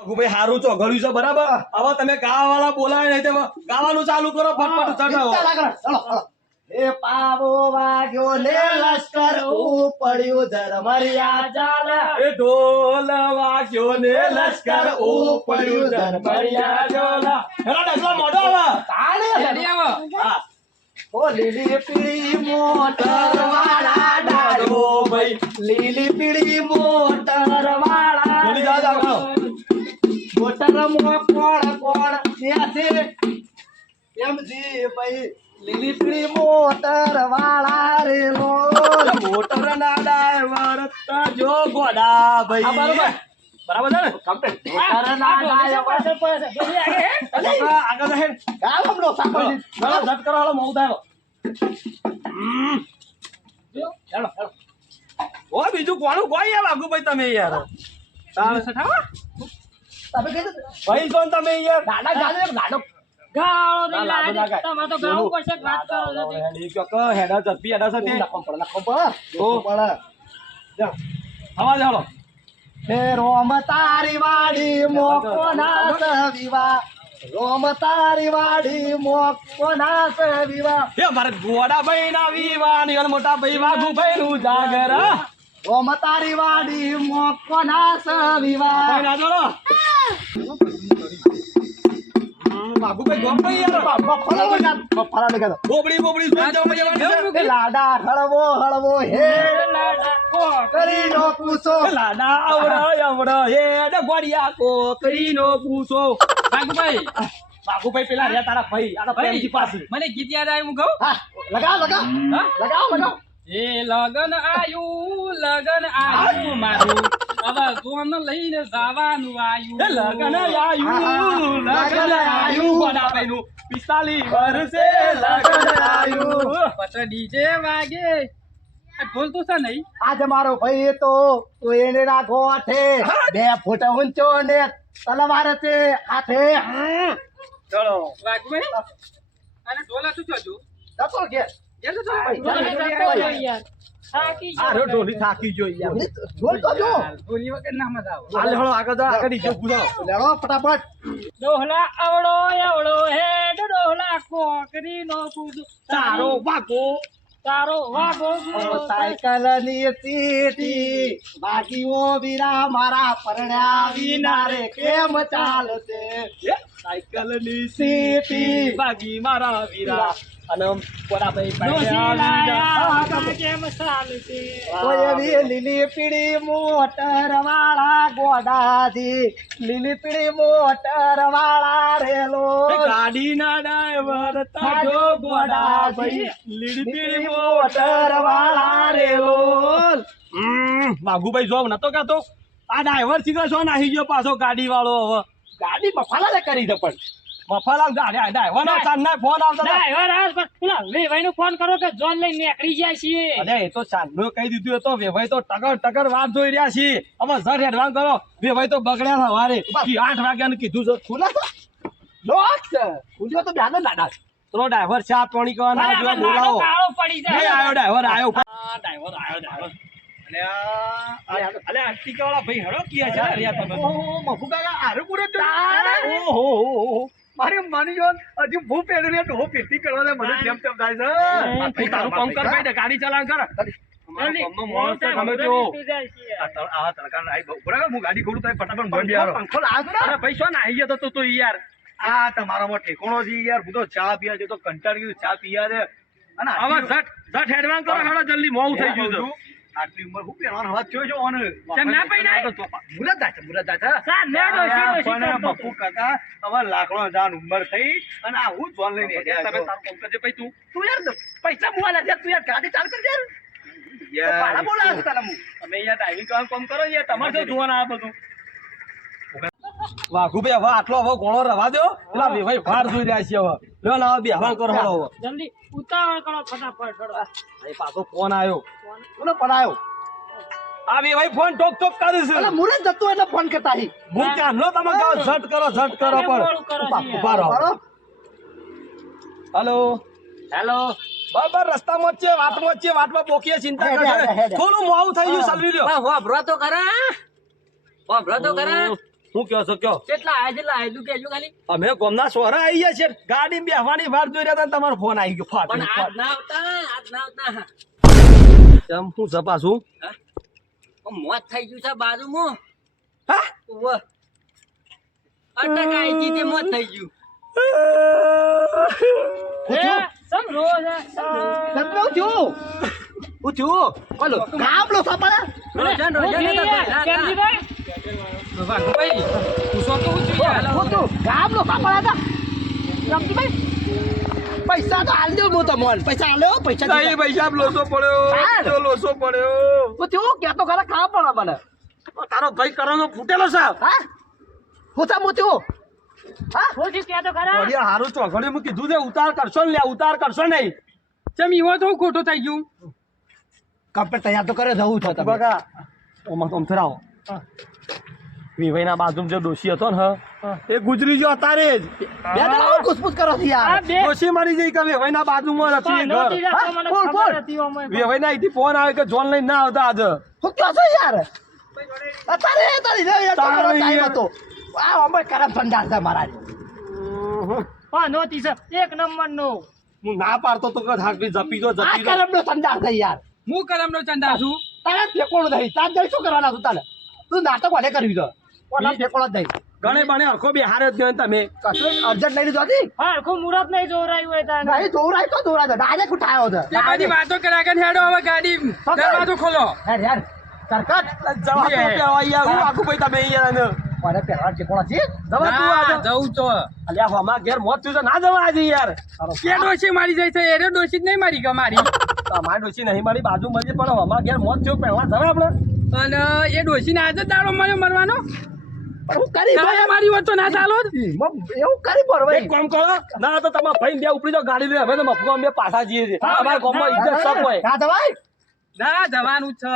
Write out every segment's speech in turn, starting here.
ભાઈ હારું ચોઘડ્યું છે બરાબર. હવે તમે ગાવા વાળા બોલાવે નહીં તો ગાવાનું ચાલુ કરો ફટફટ ચડાવો. એ પાવો વાગ્યો ને લશ્કર ઉપડ્યું ઝરમરિયા જાલ. એ ઢોલ વાગ્યો ને લશ્કર ઉપડ્યું ઝરમરિયા જોલા. હેલો ડગલા મોઢો આવે. તાળે રેડી આવો. હા ઓ લીલી પીળી મોટર વાળા ડાળો ભાઈ, લીલી પીળી મોટર વાળા બોલી જાઓ જાઓ. મોટર માં કોણ કોણ બેસે એમજી ભાઈ, લીલી પીળી મોટર વાળા રેલો. મોટર ના ડ્રાઈવર જો ગોડા ભાઈ. બરાબર. બરાબર છે ને? કમ્પ્લીટ. મોટર ના ડાયવર આગળ હેડ. ગામનો સાંભળી. ચલો ઝટ કરો હાલો મોઉ થાય. Hello hello. ઓ બીજું કોનું કોઈ યાર વાઘુભાઈ તમે યાર. તમે કીધું ભાઈ કોણ તમે યાર? દાડા ગાલે દાડો ગાળો ના, નહીં લાગે, લાગે. લાગે. તમારે તો ગાવું પડશે કે વાત કરો છો તે. હેડી કયો કે હેડા જપ્પી હેડા સાથે નખમ પડે. અવાજ હાલો. હે રોમ તારી વાડી મોકો નાસ વિવા, રોમ તારી વાડી મોકો નાસ વિવા, એ મારે ગોડા ભાઈ ના વિવાહ ની અને મોટા ભાઈ વાઘુભાઈ નું જાગર. રોમ તારી વાડી મોકો નાસ વિવા. ભાઈ ના જોડો. વાઘુભાઈ ગોપાઈ યાર. બફળા લગા દો. બોબડી બોબડી જોઈ જાવ ભાઈ યાર. એ લાડા હળવો હળવો હે કરી નો પૂછો. લાડા આવડા હે ને ગોડિયા કોકરી નો પૂછો. વાઘુભાઈ, વાઘુભાઈ પેલા રહ્યા તારા ભાઈ આ તો પ્રેમજી પાસે. મને ગીત યાદ આવ્યું, હું કહું? હા લગાવ લગાવ હા? લગાવ લગાવ. એ લગન આયું મારું, હવે સોન લઈને જવાનું આયું. એ લગન આયું લગન આયું ગોડા ભાઈ નું 45 વર્ષે લગન આયું. પછી ડીજે વાગે. આ ઢોલતું છે નહીં? આજ મારો ભાઈ તો એને રાખો હાથે 2 ફૂટ ઊંચો ને તલવાર છે હાથે. ચલો વાઘુભાઈ, આને ઢોલ હતું જોજો. જતો ઘેર. ઘેર જતો. ઢોલ ઢોલ જતો જતો રહ્યો યાર. થાકી આ ગયો. ઢોલી થાકી ગયો યાર. ઢોલ તો જો. ઢોલી વગર ના મજા આવે. હાલે હળો આગળ જા આગળ ઈજો પૂછો. લેડો ફટાફટ. ડોહલા આવડો એવડો હેડ, ડોહલા કોકરી નો કૂદ, તારો વાકો તારો વાગો સાયકલ ની સીટી બાકીઓ વીરા મારા પરણ્યા વિના રે કેમ ચાલશે. સાયકલ ની સીટી બાગી મારા વીરા અને કોડા ભાઈ કેમ ચાલશે? કોઈ એવી લીલી પીળી મોટર વાળા ગોડાથી, લીલી પીળી મોટર વાળા રેલો. ગાડી ના ડ્રાઈવર તાજો ગોડા ભાઈ લીડી પીળી મોટર વાળા રેલો. વાઘુભાઈ જોબ નતો કાતો આ ડ્રાઈવર શીખર છો નાહી ગયો પાછો ગાડી વાળો. હવે ગાડી મફાલા કરી દે પણ મફાલા ડ્રાઈવર ના સાંજના ફોન આવતા હતા. ડ્રાઈવર આવ પણ પેલા વેવાઈનો ફોન કરો કે જોન લઈને નીકળી જાય છે. અરે એ તો સાંજનો કહી દીધું તો વેભાઈ તો ટકર ટકર વાત જોઈ રહ્યા છીએ. હવે સર એડવાન્સ કરો વેભાઈ તો બગડ્યા સવારે 8 વાગ્યાનું કીધું છે. ખુલા તો લોક છે ખુલ્યો તો બ્યાનો લાડા. તો ડ્રાઈવર ચા પાણી કરવા ના બરાબર, જોવા બોલાવો. કાળો પડી નહીં જાય. આવ્યો ડ્રાઈવર આવ્યો. ડ્રાઈવર આવ્યો. અલે આ ટીકાવાળા ભાઈ હળો કિયા છે રહ્યા તમે. ઓહો મફુ કાકા આરે પૂરે તો ઓહો મારી માની જો હજી ભૂ પેડને ઢો પીટી કરવા દે મને જેમ તેમ થાય છે. ભાઈ તારું કામ કર ભાઈ ગાડી ચલાવ કર. જલ્દી. ગામમાં માણસ છે, ગમે તેવો. આ તડકા નાઈ બરાબર હું ગાડી ખોલું તો ફટાફટ બંધ યાર. પંખો લાવ ને. અરે પૈસા ના આવી ગયા તો યાર આ તમારામાં ઠેકોણો છે યાર. હું તો ચા પીયા છે તો કંટાળી ગયું ચા પીયા છે. અને હવે ઝટ એડવાન્સ કરો હેડો જલ્દી મોડું થઈ ગયું છે. આટલી ઉંમર હું પેવાનો હવા થયો છો અને કેમ ના પૈડાય? મુરત જાય છે સા નેડો શીડો પણ શીડો. બપુ કાકા હવે લાકડો જાન ઉંમર થઈ અને આ હું જોન લઈને હેડ્યા છો. તારું કામ કરજે ભાઈ તું યાર પૈસા મુવાલા છે તું યાર ગાડી ચાલ કર યાર પાડા બોલા છે તારા મું. તમે યાર ડ્રાઇવિંગ કામ કરો યાર. તમારે શું જોવાનું આ બધું? વાઘુભાઈ હવે આટલો હવે ઘણો રવા દો. પેલા ભાઈ ભાર જોઈ રહ્યા છે. હવે લો ના બે હવા કરો હવે. જલ્દી ઉતાવળ કરો ફટાફટ કરો. એ પાછો ફોન આવ્યો. કોને પડાયો આ બે ભાઈ ફોન ટોક ટોક કરે છે. અલા મુરત જતો એટલે ફોન કરતા હી હું ચાલો તમે કહો ઝટ કરો પણ મોડું કરો છો યાર. ઉભા રહો. પાડો હેલો હેલો. બરાબર રસ્તામાં જ છે વાતમાં બોકીએ ચિંતા હેડે, કરશે. હેડે. થોડું મોડું થઈ ગયું સલવી લ્યો. વાપરો તો ખરા. વાપરો તો ખરા. હું કહો છો કયો કેટલા આયા તું કહેજો ખાલી અમે ગોમના સોરા આવી ગયા છે ગાડી બેહવાની વાર જોઈ રહ્યા હતા ને તમારો ફોન આવી ગયો ફાટ પણ આજ ના આવતા કેમ હું સપાસું મોત થઈ ગયું છે બાજુમાં હા ઉવ્વ. અટક આઈ ગઈ તે મોત થઈ ગયું સમ રોજ કેટલું થયું હું થયું બોલો ગાબલો સાપડા હું તું ગાબલો સાપડા હતા રમતીભાઈ પૈસા તો આલ દો હું તમને પૈસા આલ્યો પૈસા નહીં પૈસા લોસો પડ્યો લોસો પડ્યો હું થયું કે તો ખરા ખાવા પડે મને તારો ભાઈ કરવાનો ફૂટેલો સાહેબ હા હું થયું હા રોજી કે તો ખરા ઓડિયા હારું ચોઘડી મૂકી કીધું છે ઉતાર કરશો ને લે ઉતાર કરશો નહીં ચમ ઈવો તો ખોટો થઈ ગયું કમ્પ્લીટ તૈયાર તો કરે જવું છે તમે બકા ઓમાં તો થરાવો વિભાઈના બાજુમાં જે ડોશી હતો ને એ ગુજરી ગયો તારે જ બે દાડા કુસપુસ કરો છો યાર ડોશી મરી જઈ કે વિભાઈના બાજુમાં હતી એ ઘર વિભાઈના અહીંથી ફોન આવે કે જોન લઈને ના આવતા આજે શું કહો છો યાર તારી ટાઈમ હતો આ અમે કરમ સંડાસ છે મારા નોતી એક નંબર નો હું ના પાડતો તો કે હાકવી જપી દો આ જપી દો કરમ નો સંડાસ છે યાર હું કરમનો ચંદા છું તારે ઠેકોણું નહીં તાર જઈ શું કરવાના તું તારે તું નાટક વાલે કરવી દો કોના ઠેકોણો જ નહીં ગણે બને આખો બી હારે જ ગયો ને તમે કશું અર્જન્ટ લઈ લીધો હતી હરખું મુરત નહીં જોરાયું હોય તાને નહીં દોરાય તો દોરાય ડાયરેક્ટ ઉઠાયો છે તે બધી વાતો કર્યા કે હેડો હવે ગાડી દરવાજો ખોલો યાર યાર સરકટ જવા તો પેવા યાર હું આખું ભાઈ તમે યાર ને મારે પહેલા ઠેકોણો છે જવા તું આજે જવું તો અલ્યા હોમાં ઘેર મોત થયું છે ના જવા આજે યાર કે ડોશી મારી જાય છે એરે ડોશી જ નહીં મારી કે મારી તમારી ડોશી નહીં મારી બાજુ મળી પણ હોમાં ઘેર મોત થયું પહેલા જવા આપણે અને એ ડોશી ને આજે દાડો મળ્યો મરવાનો પણ હું કરી કાલે મારી હોત તો ના ચાલો જ. એવું કરી પર એક કામ કરો ના તો તમારા ભાઈ બે ઉપડી જાઓ ગાડી લઈ હવે તો મફકો અમે પાછા જઈએ છીએ અમારા ગામમાં ઇજ્જત સબ હોય ના દવાઈ ના જવાનું છે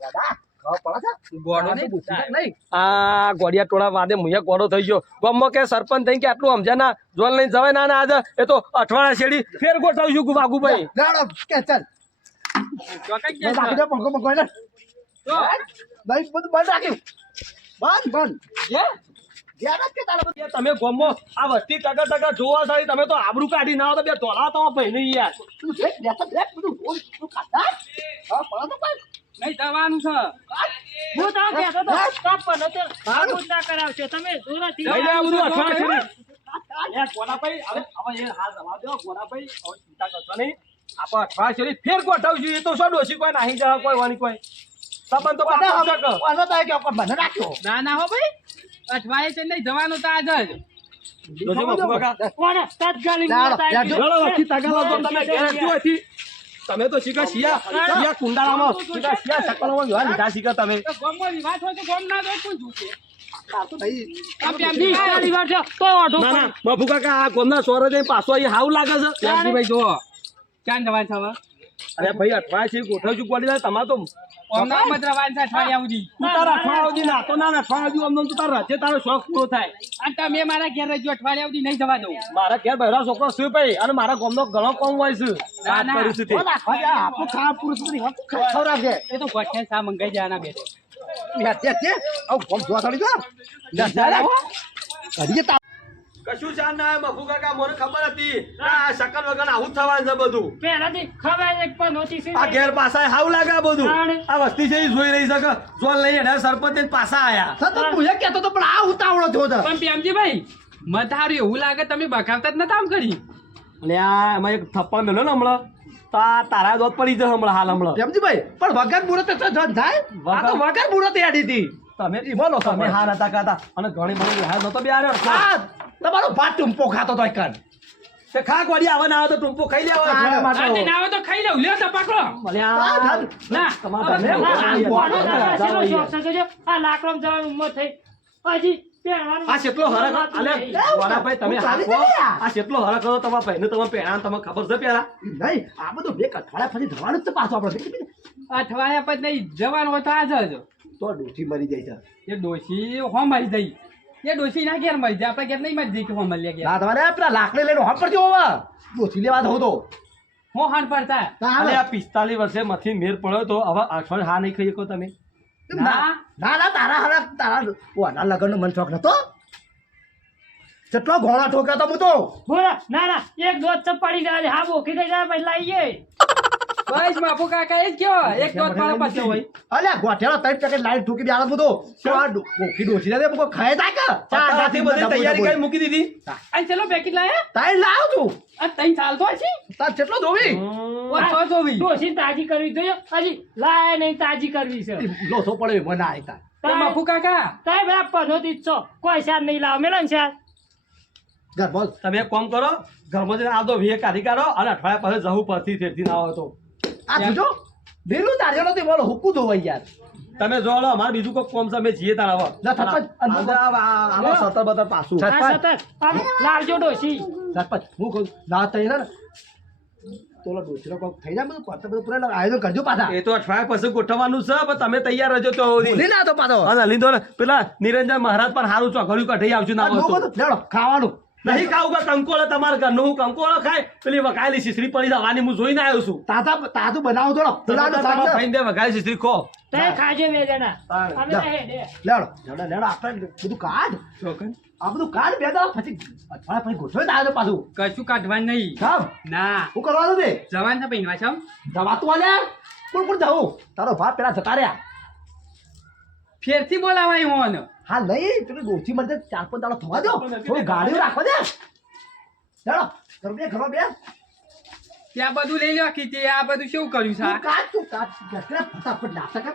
દાદા ખબર પડે છે ગોળો નહીં નહીં આ ગોડિયા ટોળા વાદે મુયા ગોળો થઈ ગયો ગામમાં કે સરપંચ થઈ કે આટલું સમજ્યા ના જોન લઈને જવાય ના ના આજે એ તો અઠવાડિયા શેડી ફેર ગોઠવશું વાઘુભાઈ ગાડો કે ચાલ ચોકાઈ બસ ગયા આપી દે પંખો પંખો એને તો નહીં બધું બંધ રાખ્યું બંધ જે ધ્યાન જ કે તારે બધું તમે ગામમાં આ વસ્તી ટકા ટકા જોવા સારી તમે તો આબરૂ કાઢી ના આવો તો બે તોલા તો ભાઈ નહીં યાર તું દેખ લેતા દેખ બધું બોલ તું ખાતા હા પડે તો ભાઈ નહીં જવાનું છે હું તો કહેતો તો કાપણ હતો આવું ના કરાવશો તમે જોરાથી લઈ લે આ બધું અઠવાડિયા શેડી એ ગોડાભાઈ હવે એ હાલ જવા દો ગોડાભાઈ હવે ચિંતા કરશો નહીં આપણે અઠવાડિયા શેડી ફેર ગોઠવશું એ તો શું ડોશી કોઈ નાહી જવા કોઈ વાની કોઈ સંબંધ તો પાછો શકે પાછો તો કે ઉપર બંધ રાખ્યો ના ના હો ભાઈ અઠવાડિયે છે નહીં જવાનું તો આજ જ ડોશી બાપુ કાકા કોને તાત્કાલિક લાડો, મોત આવી લાડો. ગઈ. ગળો વચ્ચે તગાવા તો તમે ઘેર શું હતી તમે તો શીખા શિયા કુંડાળામાં શીખા શિયા શકલોમાં જોવા લીધા શીખા તમે તો ગામમાં વિવાદ હોય તો ગામ ના જાય કોણ જોશે? આ તો ભાઈ આ પ્રેમજી પહેલી વાર છે તો વાંધો ના ના બાપુ કાકા આ ગોમના સોરો જઈને પાછો અહીં હાવ લાગે છે પ્રેમજીભાઈ જુઓ ક્યાં જવાનું છે હવે અરે ભાઈ અઠવાડિયા છે ગોઠવશું પડી જાય તમારે તો અમદાવાદ રવાનું છે અઠવાડિયા સુધી તું તારા અઠવાડિયા સુધી ના તો ના અઠવાડિયા સુધી અમને તું તારા રચે તારો શોખ પૂરો થાય અને તમે મારા ઘેર રહેજો અઠવાડિયા સુધી નહીં જવા દઉં મારા ઘેર બહેરા છોકરો શું ભાઈ અને મારા ગામનો ઘણો કોમ હોય છે ના, ના. વાત કરું છું તે. બોલા ખાજા આપણું ખાવા પુરુષ નથી હોતું ખવડાવજે એ તો ગોઠે સા મંગાઈ જવાના બે યાર તે આવ કોમ જોવા થોડી જો ઘડીએ તા કશું જાણ ના આવે મફુ કાકા મને ખબર હતી આ શકલ વગર આવું જ થવાનું છે બધું પહેલાથી ખબર એક પણ નહોતી છે આ ઘેર પાછા હાવ લાગે આ બધું તાણે. આ વસ્તી છે ઈ જોઈ રહી શકે જોન લઈ એના સરપંચ ને પાછા આયા સતત હું એ કહેતો તો પણ આ ઉતાવળો થયો તો પણ પ્રેમજીભાઈ મતારું એવું લાગે તમે બકાવતા જ નતા આમ કરી એટલે આ એમાં એક થપ્પા મેલ્યો ને હમણાં તો આ તારા દોત પડી જશે હમણાં હાલ હમણાં સમજીભાઈ પણ વગર મુરત તો જન થાય આ તો વગર મુરત એડી હતી તમે બોલો તમે હાર હતા કાતા અને ઘણી બધી હાર નતો બે હાર આ તમારો ભાત ટુંપો ખાતો તો એકન તે ખાક વાડી આવે ના આવે તો ટૂંપો ખાઈ લેવા ખાવા માટે આજે ના આવે તો ખાઈ લઉં લ્યો તો પકડો ભલ્યા ના તમારા હવે ઘરને ના, જાઓ, કોનો જાઓ, દાદા જાઓ, શેનો જાઓ. શોખ છે જોજો? આ લાકડો જવાની ઉંમર થઈ હજી પહેરવાનું આ કેટલો હરક અલે વડાભાઈ તમે ચાલી હાકો જાય. આ કેટલો હરક કરો તમારા ભાઈને તમે પહેણા તમે ખબર છે પેલા નહીં આ બધું બે અઠવાડિયા પછી જવાનું જ છે પાછું આપણે અઠવાડિયા પછી નહીં જવાનું હોય તો આજ જ તો ડોસી મરી જાય છે એ ડોશી હો મરી જાય એ ડોશી ના ઘેર મરી જાય આપણે ઘેર નહીં મરી જાય કે હો મળી ગયા ના તમારે પેલા લાકડી લઈને હોમ પડજો હવે ડોસી લેવા દઉં તો મોહન પડતા અલે આ 45 વર્ષે મથી મેર પડ્યો તો હવે અઠવાડિયે હા નહીં ખાઈ શકો તમે ના ના તારા ઓના લગનનો મન શોખ નતો કેટલો ઘોડા ઠોક્યો તો હું તો બોલો ના એક દોત તો પડી જાય હા બોકી થઈ જાય પછી લાવીએ બસ બાપુ કાકા એ જ કયો એક દોત પાડો પાછો હોય અલ્યા ગોઠેલો 3 પેકેટ લાઈટ ઠોકી દે હું તો ઓખી ડોસી દે મુકો ખાય તા કે તારાથી બધી તૈયારી કરી મૂકી દીધી અને ચલો પેકેટ લાયા તાઈ લાવ તું આ તઈ ચાલતો છે તાર કેટલો ધોવી ઓછો જોવી ડોશી તાજી કરવી જોઈએ હજી લાય નહીં તાજી કરવી છે લોસો પડે મને આયતા બાપુ કાકા તાય બરાબર પધોતી જ છો કોઈ શાર નહીં લાવ મેલન શાર ઘર બોલ તમે એક કામ કરો ઘરમાં જઈને આવતો વીએ કાઢી કાઢો અને અઠવાડિયા પછી જવું પડતી ફેરથી ના આવે તો આ જોજો લીલું તાર્યો નથી બોલો હુકુ ધોવાઈ યાર તમે જો લો અમારે બીજું કોઈ કોમ છે અમે જીએ તાર આવો ના સરપંચ અંદર આવો સતર બતર પાછું આ સતત લાવજો ડોશી સરપંચ હું કહું ના તઈ ને તોલો ડોસીનો કોક થઈ જાય બધું પડતો બધું પૂરા આયોજન કરજો પાછા એ તો અઠવાડિયા પછી ગોઠવવાનું છે પણ તમે તૈયાર રહેજો તો ભૂલી ના તો પાછો હા લીધો ને પેલા નિરંજન મહારાજ પણ સારું ચોઘડ્યું કઢાઈ આવશું ના હું હોય કહું લેડો ખાવાનું નહીં ખાવું કે કંકોળો તમારા ઘરનું હું કંકોળો ખાય પેલી વઘાયેલી શીશરી પડી જવાની હું જોઈને આવ્યો છું તાતું બનાવો થોડો પેલાનું શાક છે. ખાઈને દે વઘાયેલી શીશરી ખો તે ખાજો બે જણા તાણ, અમે જા. હેડે લેડો આપણે બધું કાઢ આ બધું કાઢ બે દાડા પછી અઠવાડિયા પછી ગોઠવે તારે પાછું કશું કાઢવાનું નહીં સાહેબ ના શું કરવાનું છે જવાન છે પૈનવા છે જવાતું આલે કોણ કોણ જવું તારો ભાત પેલા જતા રહ્યા ફેરથી બોલાવાય હોન હા નહીં પેલું ડોસી મળશે 4-5 દાડા થવા દો થોડું ગાડીઓ રાખવા દે લેડો ઘરો બે ત્યાં બધું લઈ લો કીધી આ બધું શું કર્યું છે તું કાઢ ફટાફટ નાસ્તા કર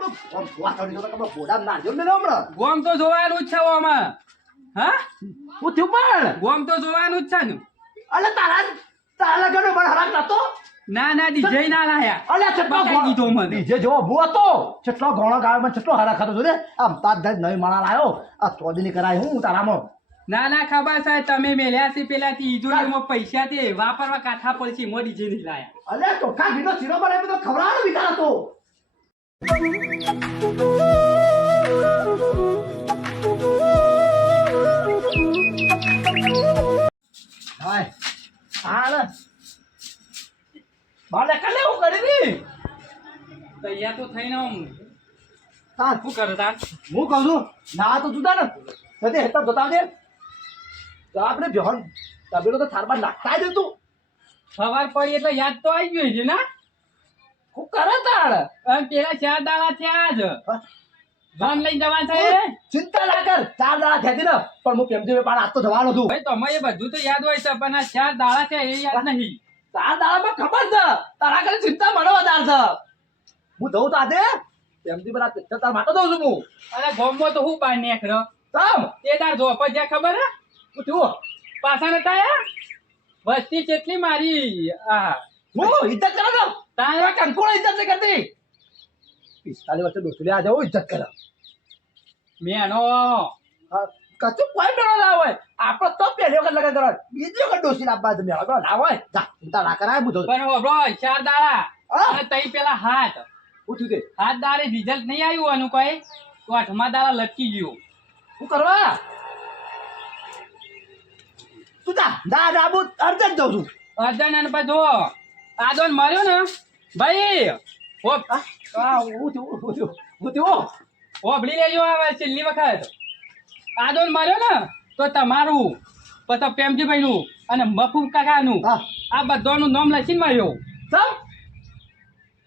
ઘોડા નાખ્યો ને હમણાં ગોમ તો જોવાનું જ છે આમાં હા હું થયું પણ ગોમ તો જોવાનું જ છે ને અલે તારા લગનનો મને હરાક નતો ના ડીજે ના લાયા અલે કેટલો બતાઈ દીધો મને ડીજે જો હું હતો કેટલો ઘોડો ગાયો મને કેટલો હરાક હતો ને આમ તાર નવી માણા લાયો આ ચોદીની કરાય હું તારામાં ના ખબર છે તમે મેલ્યા છે પેલા તિજોરીમાં પૈસા તે વાપરવા કાઠા પડશે મો ડીજે નહીં લાયા અલે ચોખ્ખા ઘીનો શીરો બનાવી તો ખવડાવવાનો વિચાર હતો હાય હાલ બાલે કલે હું કરી દી તૈયાર તો થઈને આમ તાર શું કરે તાર હું કહું છું ના તો જુદા ને નથી હેતા જતા દે તો આપણે જોહન તબેલો તો થારબા નાખતા જ તું સવાર પડી એટલે યાદ તો આવી ગયું છે ના હું કરે તાર અને પેલા 4 દાડા થયા જ ધન લઈને જવાનું છે ચિંતા ના કર 4 દાડા થયા ને પણ હું પ્રેમજી પાડ આજ તો જવાનો છું ભાઈ તમે એ બધું તો યાદ હોય છે પણ આ 4 દાડા છે એ યાદ નહીં 4 દાડામાં ખબર છે તારા કરે ચિંતા મને વધારે છે હું જઉં તો આજે પ્રેમજી પર આ પિક્ચર તાર માટે જઉં છું હું અને ગોમમાં તો હું બહાર નીકળ્યો તમ તે તાર જોપ જ જ્યાં ખબર હે હું થયું પાછા નતા આયા વસ્તી કેટલી મારી આ હું ઇજ્જત કરે તો તારા તારા કંકોળો ઇજ્જત નહીં કરતી 45 વર્ષે ડોસલી આ જાવ ઇજ્જત કરે મેનો કશું કોઈ મેળો ના હોય આપણે તો પહેલી વખત લગન કરવા બીજી વખત ડોસી લાવવા જ મેળો ના હોય જા ચિંતા ના કરાય હું તો પણ હોબળો 4 દાડા હા? અને તઈ પેલા હાથ ઉઠ્યું તે દાડે રિઝલ્ટ નહીં આવ્યું આનું કઈ તો 8મા દાડા લટકી ગયો શું કરવા તું જા હું અર્જન્ટ જાઉં છું અર્જન અને પછી જો આદોન માર્યો ને ભાઈ હોપ હું થયું હોબળી લેજો આવે છેલ્લી વખત આદોન માર્યો ને તો તમારું પછી પ્રેમજીભાઈ નું અને મફુ કાકાનું હા આ બધાનું નામ લખીને માર્યો સમ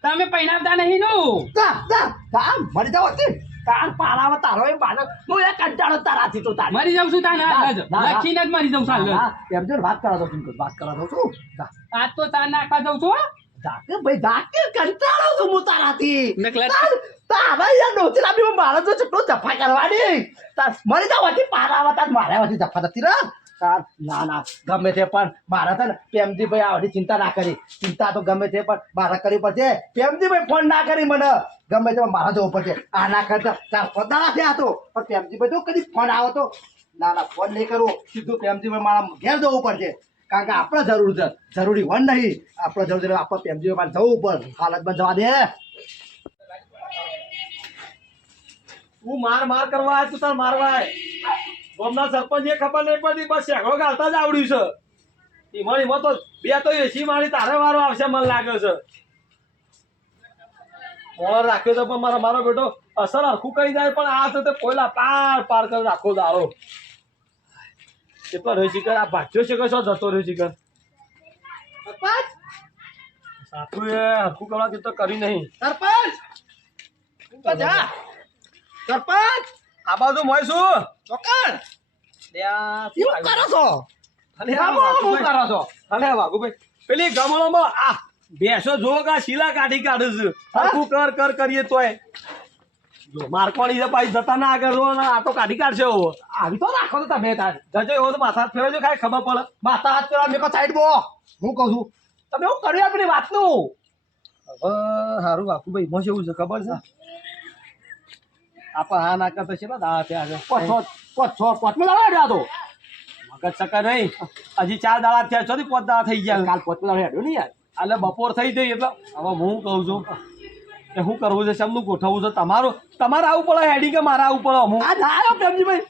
તમે પહેરાવતા નહીં નું જા મરી જાવ હતી તાર પારાવા તારો એ બાળક હું એ કંટાળો તારાથી તો તાર મરી જાઉં છું તાને ના, આજ જ. ના. લખીને જ મરી જાઉં છું આજ. એમ જો વાત કરા દો વાત કરા દઉં છું જા આજ તો તાર નાખવા જાઉં છું હો. જાકે ભાઈ જાકે કંટાળો છું હું તારાથી નકલા. તારા યાર નહોતી લાવી હું મારા તો ચટલો જફા કરવાની તાર મરી જાવ હતી પારાવા તાર મારા હતી જફા થતી રે તાર ના ગમે તે પણ મારા છે ને પ્રેમજીભાઈ આવડી ચિંતા ના કરી ચિંતા તો ગમે તે પણ મારા કરવી પડશે પ્રેમજીભાઈ ફોન ના કરી મને ગમે તે પણ મારા જવું પડશે આ ના કરતા તાર પદાડા થયા હતો પણ પ્રેમજીભાઈ તો કદી ફોન આવો તો ના ફોન નહીં કરવો સીધું પ્રેમજીભાઈ મારા ઘેર જવું પડશે કારણ કે આપણે જરૂર છે જરૂરી હોય નહીં આપણે જરૂર છે આપણે પ્રેમજીભાઈ પાસે જવું પડે હાલતમાં જવા દે તું માર કરવા આય તું તાર મારવા આય ગામના સરપંચ એ ખબર નહીં પડતી બસ શેકડો ગાલતા જ આવડ્યું છે એમાં તો બે તો એસી મારી તારે વારો આવશે મને લાગે છે ઓર રાખ્યો તો પણ મારો બેટો અસર હરખું કહી જાય પણ આ છે તે પોયલા પાર પાર કરી રાખો દારો એટલો રહ્યો શિખર આ ભાગ્યો શિખર શું જતો રહ્યો શિખર સરપંચ સાચું એ હરખું કરવા કે તો કરી નહીં સરપંચ જા સરપંચ આ બાજુ મોય શું ચોકડ શું કરો છો અલે આ વાઘુભાઈ કરો છો અલે આ વાઘુભાઈ પેલી ગમણોમાં આ ભેંસો જો કા શીલા કાઢી કાઢે છે હરખું કર કરીએ તોય જો મારકોણી છે પાછી જતા ના આગળ રો ને આ તો કાઢી કાઢશે એવો આવી તો રાખો તો તમે તાર જજો એવો તો માથા હાથ ફેરવજો ખાય ખબર પડે માતા હાથ પેલા મેકો સાઈડ બો હું કહું છું તમે હું કર્યું આપણી વાતનું હવે સારું વાઘુભાઈ મોં એવું છે ખબર છે આપણે હા ના કરતા છે દા ત્યાં આગળ પોચમાં દાડા તો મગજ ચકા નહીં હજી 4 દાડા થયા છો 5 દાડા થઈ ગયા કાલ પોચમાં દાડા હેડ્યો નહીં યાર એટલે બપોર થઈ ગઈ એટલે હવે હું કહું છું કે શું કરવું છે શેમનું ગોઠવવું છે તમારે આવું પડે હેડી કે મારે આવું પડે હું આ ના આવ્યો પ્રેમજીભાઈ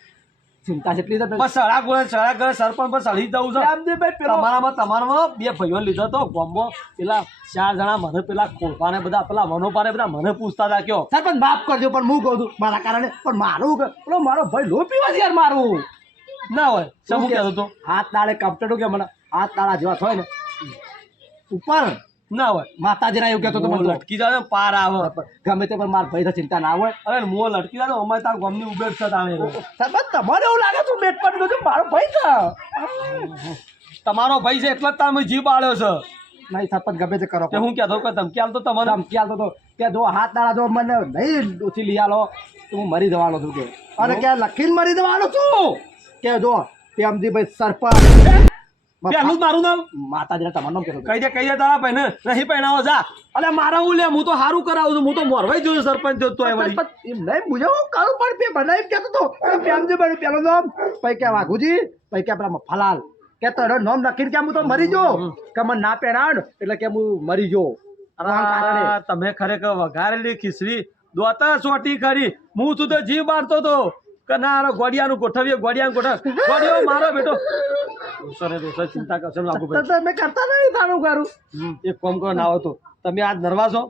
ચિંતા જેટલી તો બસ સડા કરે સરપંચ પર સડી જવું છે પ્રેમજીભાઈ પેલો તમારામાં 2 ભાઈઓ લીધો તો ગોમ્બો પેલા 4 જણા મને પેલા ખોલપાને બધા પેલા મનોપાને બધા મને પૂછતા હતા કયો સરપંચ માફ કરજો પણ હું કહું છું મારા કારણે પણ મારું પેલો મારો ભાઈ લો પીવા છે યાર મારું ના હોય શું કહેતો તો હાથ દાડે કમ્પ્યુટર કે મને હાથ દાડા જેવા થાય ને ઉપર ના હોય માતાજીના એવું કહેતો તો મને લટકી જાય ને પાર આવે ગમે તે પણ મારા ભાઈ તો ચિંતા ના હોય અરે મો લટકી જાય ને અમારે તાર ગમની ઉભેર છે તાણે સરપંચ તમારે એવું લાગે છે બેટ પર જો મારો ભાઈ છે તમારો ભાઈ છે એટલે જ તાર જીવ બાળ્યો છે નહીં સરપંચ ગમે તે કરો કે હું કહેતો કે ધમકી આલતો તમને ધમકી આલતો તો કે જો હાથ દાડા જો મને નહીં ઓછી લઈ આલો તો હું મરી જવાનો છું કે અને કે લખીને મરી જવાનો છું કે જો પ્રેમજીભાઈ સરપંચ પેલું જ મારું નામ માતાજીના તમારું નામ કહેતો કહી દે તારા ભાઈ ને નહીં પહેણાવો જા અલે મારા હું લે હું તો સારું કરાવું છું હું તો મોરવાઈ જોયું સરપંચ તો એમ નહીં મુજબ હું કરું પણ પે બનાવી કહેતો તો પ્રેમજીભાઈ પેલું નામ પછી કે વાઘુજી પછી કે પેલા ફલાલ કે તારો નામ લખીને કે હું તો મરી જો કે મને ના પહેરાડ એટલે કે હું મરી જો તમે ખરેખર વઘારેલી ખીચડી દોતા સોટી ખરી હું તું તો જીવ બારતો તો કે ના ગોડિયાનું ગોઠવીએ ગોડિયો મારો બેટો ચિંતા કરશો તમે કરતા નહીં તારું કરું એક કામ કરો ના તો તમે આજ નરવા છો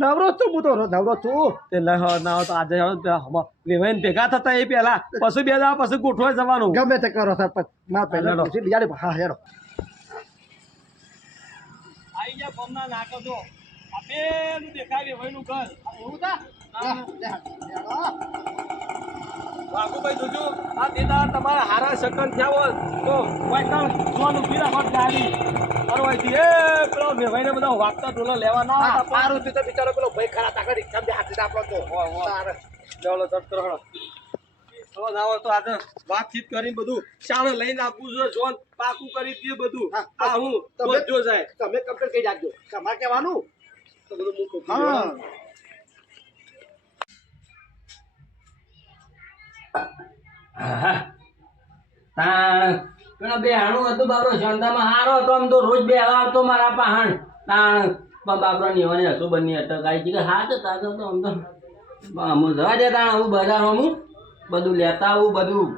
નવરો છું હું તો નવરો છું તે ના હોય તો આજે વેવાઈને ભેગા થતા એ પેલા પછી 2 દાડા પછી ગોઠવાઈ જવાનું ગમે તે કરો સરપંચ ના પહેલા હા હેરો આઈ જા ગમના ના કરજો આ પેલું દેખાય વેવાઈનું ઘર એવું તા વાઘુભાઈ જોજો આ દેદાર તમારા હારા શકન થયા હોય તો કોઈ કામ જોવાનું પીરા હોત ગાડી કરવાથી એ પેલો વેવાઈને બધા વાગતા ટોલા લેવા ના હતા પારું તો બિચારો પેલો ભાઈ ખરા તાકડી રિક્ષા હાથી આપણો તો ચાલો ચટ કરો હવે ના હોય તો આજે વાતચીત કરીને બધું શાણે લઈને આપવું છે જોન પાકું કરી દે બધું આ હું જો જાય તમે કમ્પ્લીટ કહી રાખજો તમારે કહેવાનું તો બધું મૂકો પેલો બેહાણું હતું બાબરો શાંતામાં હારો હતો આમ તો રોજ બે આવતો મારા પહાણ તાણ બાબરો નીવાની હતો બંને અટક આવી કે હા તો તાતો તો આમ તો હું જવા દે તાણ આવું બજારમાં હું બધું લેતા આવું બધું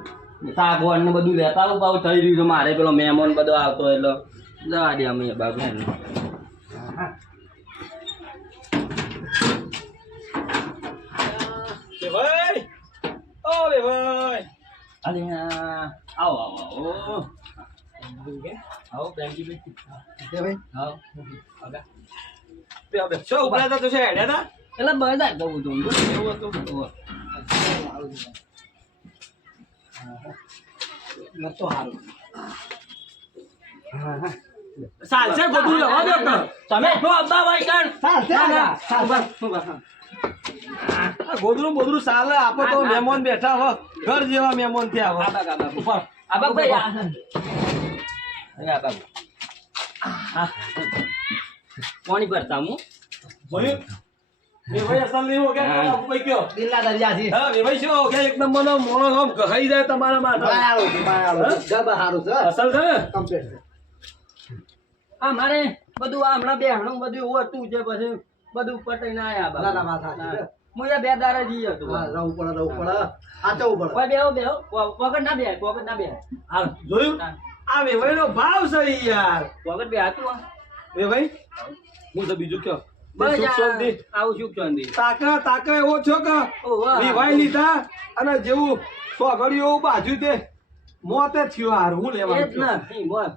શાકવાન ને બધું લેતા આવું પાછું થઈ રહ્યું છે મારે પેલો મહેમાન બધો આવતો એટલે જવા દે અમે બાબુ ભાઈ ઓ ભાઈ અરે આવો આવો બેંકી ભાઈ આવો શું ઉપરા તો છે હેડ્યા હતા એટલે બધા જવું હતું એવું હતું નતો હારું ચાલશે ગોધરું લેવા દો તમે તો અબ્બા ભાઈ ગોધરું બોધરું ચાલે આપો તો મહેમાન બેઠા હો ઘર જેવા મહેમાન થયા હો આબા ભાઈ કોની ભરતા હું ભાઈ ભાઈ અસલ નહીં હો ગયા ભાઈ કયો દિલના દરિયાથી હા ભાઈ શું હો ગયા એક નંબર નો મોણો આમ ગહાઈ જાય તમારા માથે ગબ હારું છે અસલ છે ને કમ્પ્લીટ આ મારે બધું આ હમણાં બેહાણું બધું એવું હતું છે પછી બધું પટાઈને આયા ના ના વાત સાચી છે. હું એ 2 દાડા જઈ હતું હા રહું પડે આ જવું પડે ઓય બેહો પોકેટ ના બે હાલ જોયું આ વેવાઈ નો ભાવ છે યાર પોકેટ બે હતું વેવાઈ હું તો બીજું કયો બસ સુખ શાંતિ. આવું સુખ શાંતિ તાકે એવો છો કે ઓહો. વિવાહ લીધા અને જેવું સોગડિયું એવું બાજુ તે મોતે થયું હાર હું એ જ લેવાનું ને બોલ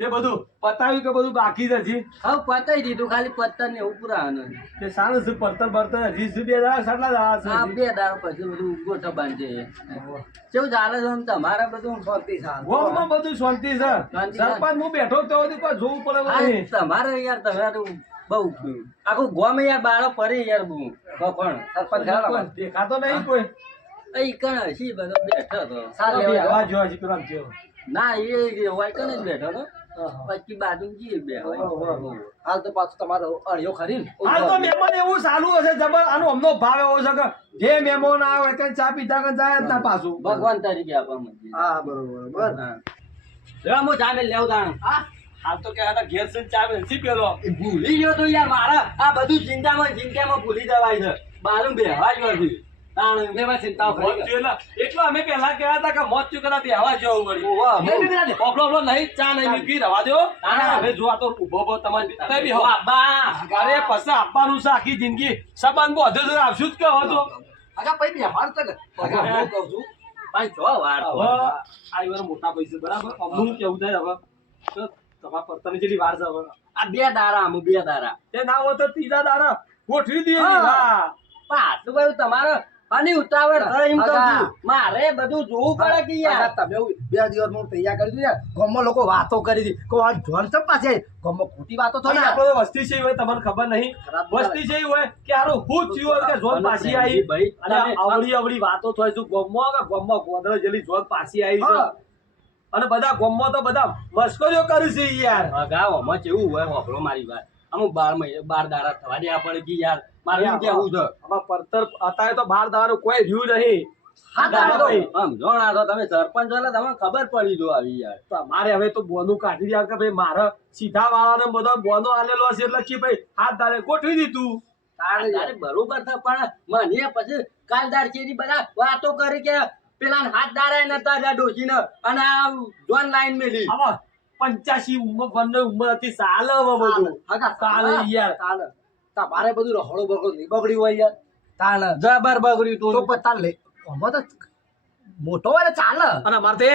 તે બધું પતાવ્યું કે બધું બાકી જ હજી હવે પતાઈ દીધું ખાલી પત્તર ને એવું પુરાવાનું તે સારું છે પડતર બળતર હજી સુધી સાટલા જ આ આ છે 2 દાડા પછી બધું ગોઠવવાનું છે કેવું ચાલે છે આમ તમારે બધું શાંતિ શાંતિ. ગોમમાં બધું શાંતિ છે શાંતિ છે. સરપંચ હું બેઠો તો કોઈ જોવું પડે આ નહીં. તમારે યાર તમારું બહુ આખું ગોમ યાર બાળો ફરી યાર બહુ પણ સરપંચ ખરા કોઈ દેખાતો નહીં કોઈ એ કણ હસી બધો બેઠો હતો સાલ લેવા જાઓ. આવા જો હજી પેલા જેવો. ના એ હોય કણ જ બેઠો હતો પછી બાજુ જઈએ બે હાલ તો પાછું તમારો અળિયો ખરી ને હાલ તો મહેમાન એવું ચાલુ હશે જબર આનો અમનો ભાવ એવો છે કે જે મહેમાન આવે કે ચા પીધા કે જાય જ ના પાછું ભગવાન તરીકે આપવા હા બરોબર હું જામે લેવું તાણ હાલ તો કે આના ઘેર છે ચા વેચી પેલો ભૂલી ગયો તો યાર મારા આ બધું ચિંતામાં ભૂલી જવાય છે બારું બેહવા જ નથી તાણ એમાં ચિંતા મોત થયું એટલે અમે પેલા કહેતા હતા કે મોત થયું કદાચ બેહવા જવું વળી. ઓપલો નહીં ચા નહીં મૂકી રવા દો હવે જો આ તો ઉભો ઉભો તમારી તઈ બેહો. અરે પછી આપવાનું છે આખી જિંદગી સંબંધ બધો જ આવશું જ કહો તો આગા પૈ બેમાર તો કે હું કહું છું પાંચ છ વાર હવે આ વાર મોટા પૈસા બરાબર અમનું કેવું થાય હવે તો તમારા પરતાની જેટલી વાર છે હવે આ 2 દારા હું 2 દારા તે ના હોય તો ત્રીજા દાડા ગોઠવી દઈએ હા. હા પાછું ભાઈ તમારે અને ઉતાવળ થાય એમ કહું છું. આગા. મારે બધું જોવું પડે કે યાર તમે 2 દિવસ હું તૈયાર કરી દીધું યાર ગામમાં લોકો વાતો કરી હતી કે આ જોન ચમ પાછે ગામમાં ખોટી વાતો તો અને ના આપણે તો વસ્તી છે હોય તમને ખબર નહીં ખરાબ બોલાય. વસ્તી છે હોય કે હારું હું થયું હોય કે જોન પાછી આવી ભાઈ, અને તમે- અવળી અવળી વાતો થાય છે ગોમમાં કે ગોમમાં ગોદડો જેલી જોન પાછી આવી છે હા. અને બધા ગોમમાં તો બધા મસ્કરીઓ કરી છે યાર ગામમાં કેવું હોય હોભળો મારી વાત અમુક 12 દાડા થવા દે પડે કે યાર મારે એમ કેવું છે આમાં પડતર અત્યારે તો 12 દાડાનું કોઈ રહ્યું નહીં હા દાડા તો ભાઈ. સમજો ના તો તમે સરપંચ છો એટલે તમને ખબર પડી જો આવી યાર તો મારે હવે તો બોનું કાઢી દે કે ભાઈ મારે સીધા વાળાને બધા બોનો આલેલો હશે એટલે કે ભાઈ હાથ દાડે ગોઠવી દીધું તારે બરોબર છે પણ મને પછી કાલદાર ચેરી બધા વાતો કરી કે પેલા હાથ દાડા નતા જા ડોશીને અને આ જોન લાઈન મેલી આમાં 85 ઉંમર બંને ઉંમર હતી સાલ હવે બધું આગા ચાલે યાર ચાલે તમારે બધું રહોડો બગડો નહીં બગડ્યું હોય યાર ચાલે જબર બગડ્યું તો તું પણ તાર લે આમાં તો મોટો હોય ને ચાલે અને અમારે તો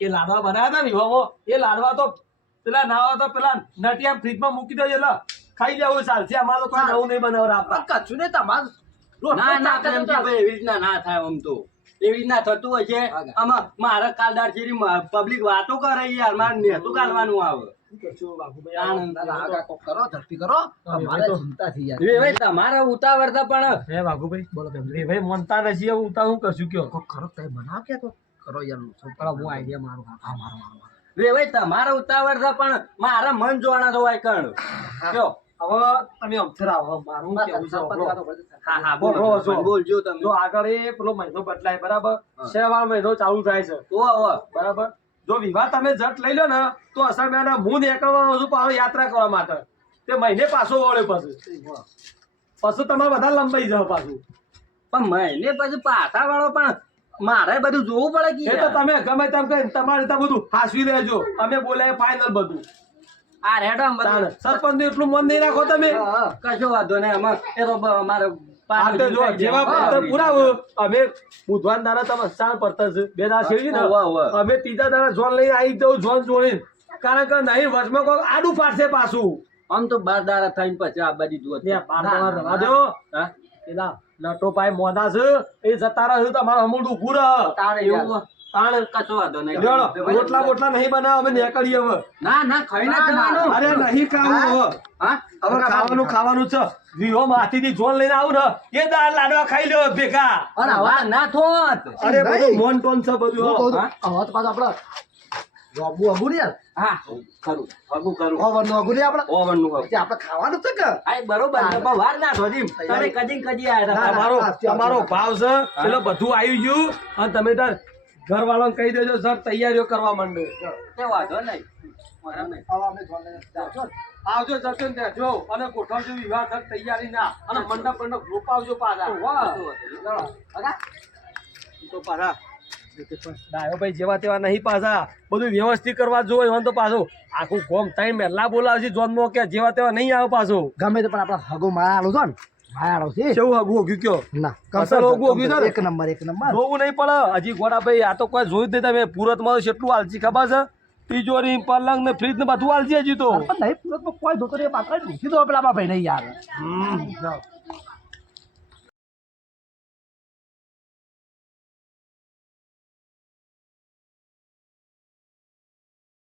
એ લાડવા બનાવ્યા હતા ને વિવાહમાં એ લાડવા તો પેલા ના હોય તો પેલા નટિયા ફ્રીજમાં મૂકી દેજો એટલે ખાઈ લેવું ચાલશે અમારે તો કોઈ નવું નહીં બનાવવા આપતા કચ્છું ને તમારે ના ના પ્રેમજીભાઈ, એવી રીતના ના થાય આમ તો એવી રીતના થતું હોય છે આમાં મારે કાલદાર ચેરી પબ્લિક વાતો કરે યાર મારે નેતું કાઢવાનું આવે આગા કોક કરો ઝડપી કરો અમારે ચિંતા થઈ યાર ભાઈ તમારે ઉતાવળ છે પણ હે વાઘુભાઈ બોલો ભાઈ મનતા નથી હવે ઉતા હું કરશું કયો કોક ખરો તમે બનાવ કે તો કરો યાર છોકરા હું આઈડિયા મારું હા મારો ભાઈ તમારે ઉતાવળ છે પણ મારા મન જોવાના તો હોય કણ કયો હવે તમે અમથર આવો મારું કેવું છે સાંભળો. હા હા બોલો, બોલો જો. બોલજો તમે જો આગળ એ પેલો મહિનો બદલાય બરાબર શેવાર મહિનો ચાલુ થાય છે ઓ બરાબર જો વિવાહ તમે જટ લઈ લો ને તો અસર મેં હું નીકળવાનો છું પાછો યાત્રા કરવા માટે તે મહિને પાછો વળે પછી તમારે બધા લંબાઈ જાવ પાછું પણ મહિને પછી પાછા વાળો પણ મારે બધું જોવું પડે કે એ તો યાર. તમે ગમે તેમ કઈ તમારે ત્યાં બધું હાસવી લેજો અમે બોલાય ફાઇનલ બધું આ રેડો આમ બધું. સરપંચ નું એટલું મન નહીં રાખો તમે કશો વાંધો નહીં આમાં એ તો મારે આ તો જો જેવા પડતર પુરાવો અમે બુધવાર દાડા તમે ચાર પડતર છે 2 દાડા છેડી ને હોવે, હોવે. અમે ત્રીજા દાડા જોન લઈને આવી જવું જોન જોડીને કારણ કે નહીં વર્ષમાં કોઈ આડું પાડશે પાછું આમ તો 12 દાડા થઈને પછી આ બધી જુઓ ને બાર દાડા રવા દો હા? પેલા લટો ભાઈ મોદા છે એ જતા રહે તમારે અમૂલ ઉભું રહે તારે એવું તાણ કશો વાંધો નહીં લ્યો, રોટલા બોટલા નહીં બનાવ અમે નીકળીએ હવે ના ના ખાઈને જ જવાનું. અરે નહીં ખાવું હવે હા હવે ખાવાનું છે વિહો માથીથી જોન લઈને આવું ને એ દાળ લાડવા ખાઈ લ્યો ભેગા અને હવે વાત ના થોત અરે બધું મોન ટોન છે બધું હું હો. કહું છું, હવે તો પાછું આપણે જોબુ અબુ ને યાર હા ખરું હગું કરું ઓવરનું અબુ ને આપણે ઓવન નું હગું. પછી આપણે ખાવાનું છે કે આ બરોબર છે પણ વાર ના થોડી તમે કદી કદી આયા હતા. તમારો ભાવ છે એટલે બધું આવી ગયું અને તમે તાર ઘર વાળાને કહી દેજો સર તૈયારીઓ કરવા માંડે તે વાંધો નહીં વાંધો નહીં. હવે અમે જોન લઈને જાઓ. આવજો જતન ત્યાં જો અને ગોઠવજો વિવાહ સર તૈયારી ના અને મંડપ રોપાવજો પાછા વાહ. આગા તો પાછા ડાયો ભાઈ જેવા તેવા નહીં પાછા બધું વ્યવસ્થિત કરવા જોઈએ એમ તો પાછું આખું ગોમ ટાઈમ મહેલા બોલાવશે જોનમાં કે જેવા તેવા નહીં આવે પાછું ગમે તે પણ આપણા હગો માયાળો છો ને માયાળો છે કેવું હગું હગ્યું કયો ના અસલ હગું હગ્યું છે ને? એક નંબર જોવું નહીં પડે હજી ગોડા ભાઈ આ તો કોઈ જોયું જ નહીં તમે પુરતમાં કેટલું આલસી ખબર છે તિજોરી પલંગ ને ફ્રીજ ને બધું આલસી હજી તો પણ નહીં પૂરતમાં કોઈ ધોતો રે પાકડ સીધો પેલા આપણા ભાઈ નહીં યાર